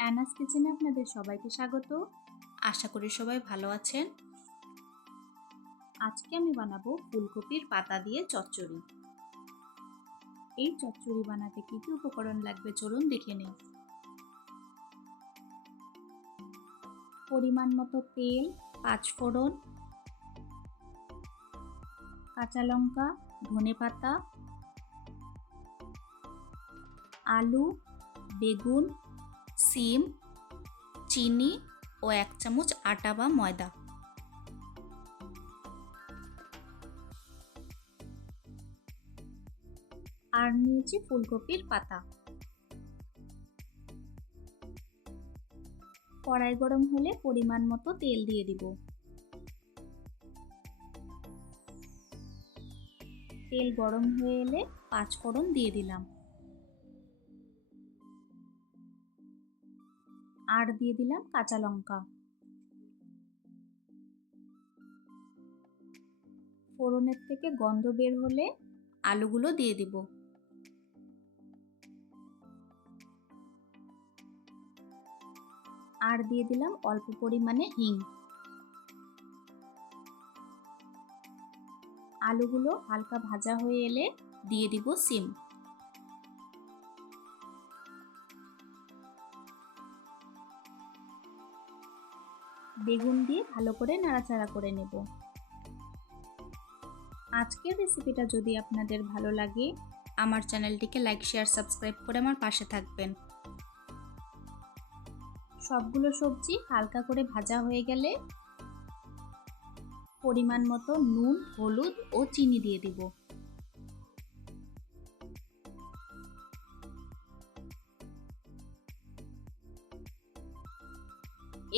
অ্যানাস কিচেনে আপনাদের সবাইকে স্বাগত। আশা করি সবাই ভালো আছেন। আজকে আমি বানাবো ফুলকপির পাতা দিয়ে চচ্চড়ি। এই চচ্চড়ি বানাতে কি কি উপকরণ লাগবে চলুন দেখে নিই। পরিমাণ মতো তেল, 5 ফোড়ন, কাঁচা লঙ্কা, ধনেপাতা, আলু, বেগুন, সিম, চিনি ও 1 চামচ আটা বা ময়দা। আর নিয়েছি ফুলকপির পাতা। কড়াই গরম হলে পরিমাণ মতো তেল দিয়ে দিব। তেল গরম হয়ে এলে 5 ফোড়ন দিয়ে দিলাম। আর দিয়ে দিলাম কাঁচা লঙ্কা। ফোড়নের থেকে গন্ধ বের হলে আলুগুলো দিয়ে দিব। আর দিয়ে দিলাম অল্প পরিমাণে হিং। আলুগুলো হালকা ভাজা হয়ে এলে দিয়ে দিব সিম। বেগুন দিয়ে ভালো করে নাড়াচাড়া করে নেব। আজকের রেসিপিটা যদি আপনাদের ভালো লাগে আমার চ্যানেলটিকে লাইক, শেয়ার, সাবস্ক্রাইব করে আমার পাশে থাকবেন। সবগুলো সবজি হালকা করে ভাজা হয়ে গেলে পরিমাণ মতো নুন, হলুদ ও চিনি দিয়ে দিব।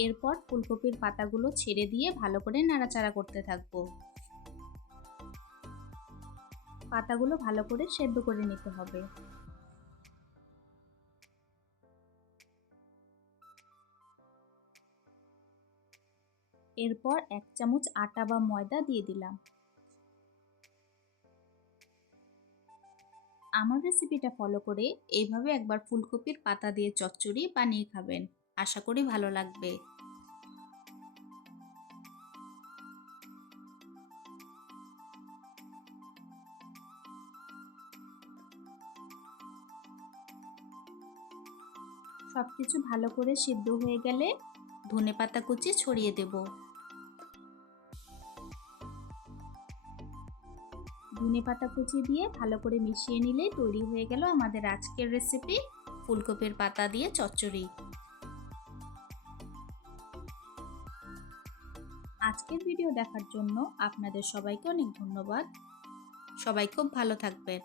এরপর ফুলকপির পাতাগুলো ছেড়ে দিয়ে ভালো করে নাড়াচাড়া করতে থাকবো। পাতাগুলো ভালো করে সেদ্ধ করে নিতে হবে। এরপর 1 চামচ আটা বা ময়দা দিয়ে দিলাম। আমার রেসিপিটা ফলো করে এইভাবে একবার ফুলকপির পাতা দিয়ে চচ্চড়ি বানিয়ে খাবেন। আশা করি ভালো লাগবে। সবকিছু ভালো করে সিদ্ধ হয়ে গেলে ধনেপাতা কুচি ছড়িয়ে দেব। ধনেপাতা কুচি দিয়ে ভালো করে মিশিয়ে নিলেই তৈরি হয়ে গেল আমাদের আজকের রেসিপি ফুলকপির পাতা দিয়ে চচ্চড়ি। আজকের ভিডিও দেখার জন্য আপনাদের সবাইকে অনেক ধন্যবাদ। সবাই খুব ভালো থাকবেন।